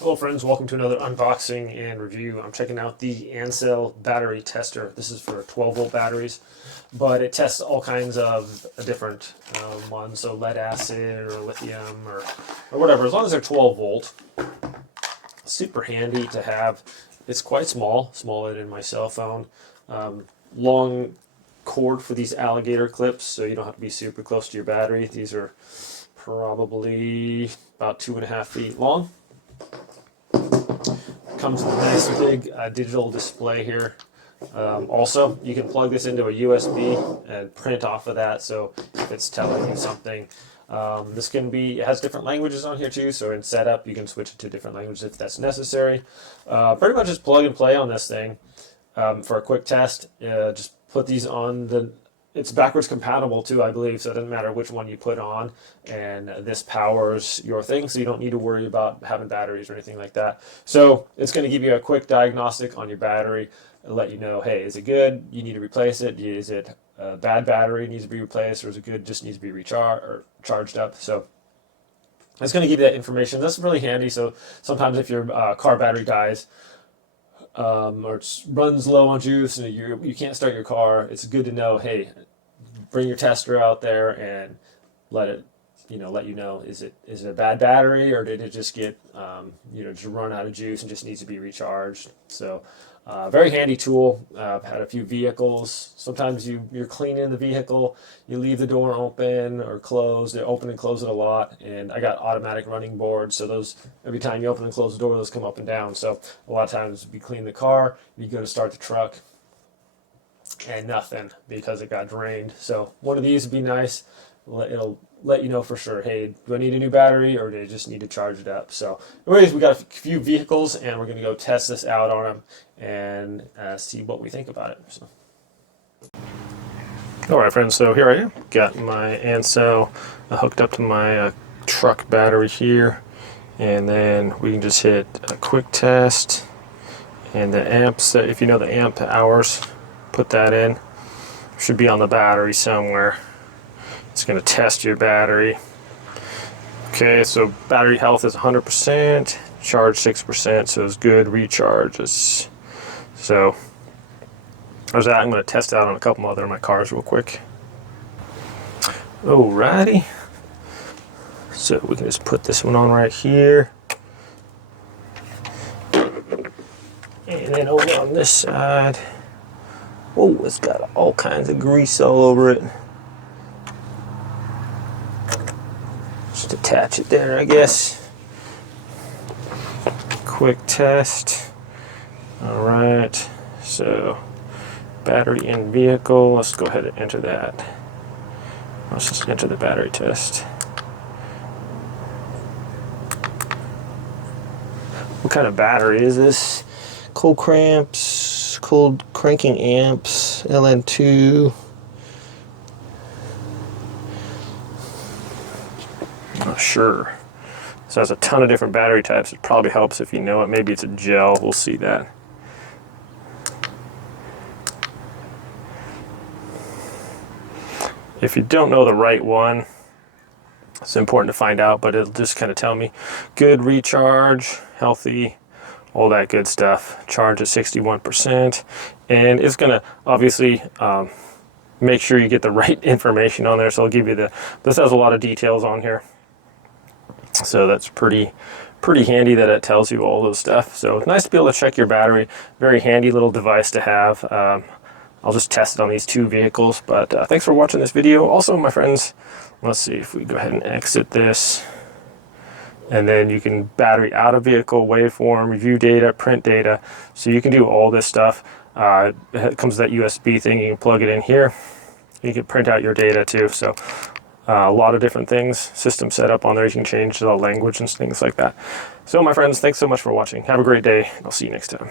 Hello friends, welcome to another unboxing and review. I'm checking out the ANCEL battery tester. This is for 12 volt batteries, but it tests all kinds of different ones, so lead acid or lithium or whatever, as long as they're 12 volt. Super handy to have. It's quite small, smaller than my cell phone. Long cord for these alligator clips, so you don't have to be super close to your battery. These are probably about 2.5 feet long. Comes with a nice big digital display here. Also, you can plug this into a USB and print off of that, so if it's telling you something. This can be, it has different languages on here too, so in setup you can switch it to different languages if that's necessary. Pretty much just plug and play on this thing. For a quick test, just put these on the, it's backwards compatible too, I believe, so it doesn't matter which one you put on, and this powers your thing, so you don't need to worry about having batteries or anything like that. So it's going to give you a quick diagnostic on your battery and let you know, hey, is it good, you need to replace it, is it a bad battery, needs to be replaced, or is it good, just needs to be recharged or charged up. So it's going to give you that information. That's really handy. So sometimes if your car battery dies, or it runs low on juice and you can't start your car, it's good to know, hey, bring your tester out there and let you know, is it a bad battery, or did it just get just run out of juice and just needs to be recharged. So very handy tool. I've had a few vehicles. Sometimes you're cleaning the vehicle, you leave the door open or closed. They open and close it a lot, and I got automatic running boards, so those, every time you open and close the door, those come up and down. So a lot of times you clean the car, you go to start the truck, and nothing because it got drained. So one of these would be nice. It'll let you know for sure, hey, do I need a new battery, or do I just need to charge it up? So anyways, we got a few vehicles and we're going to go test this out on them and see what we think about it. So. Alright friends, so here I am. Got my ANCEL hooked up to my truck battery here, and then we can just hit a quick test, and the amps, if you know the amp hours, put that in. Should be on the battery somewhere. It's going to test your battery. Okay, so battery health is 100%, charge 6%, so it's good, recharges. So there's that. I'm going to test out on a couple other of my cars real quick. Alrighty, so we can just put this one on right here, and then over on this side, oh, it's got all kinds of grease all over it. Just attach it there, I guess. Quick test. Alright, so battery in vehicle. Let's go ahead and enter that. Let's just enter the battery test. What kind of battery is this? Cold cramps, cold cranking amps, LN2. Not sure. So it has a ton of different battery types. It probably helps if you know it. Maybe it's a gel. We'll see that. If you don't know the right one, it's important to find out, but it'll just kind of tell me good recharge, healthy, all that good stuff. Charge is 61%, and it's going to obviously make sure you get the right information on there. So I'll give you this has a lot of details on here. So that's pretty handy that it tells you all those stuff. So it's nice to be able to check your battery. Very handy little device to have. I'll just test it on these two vehicles, but thanks for watching this video. Also, my friends, let's see if we go ahead and exit this, and then you can battery out of vehicle, waveform, review data, print data. So you can do all this stuff. It comes with that USB thing. You can plug it in here. You can print out your data too. So a lot of different things, system setup on there. You can change the language and things like that. So my friends, thanks so much for watching. Have a great day. I'll see you next time.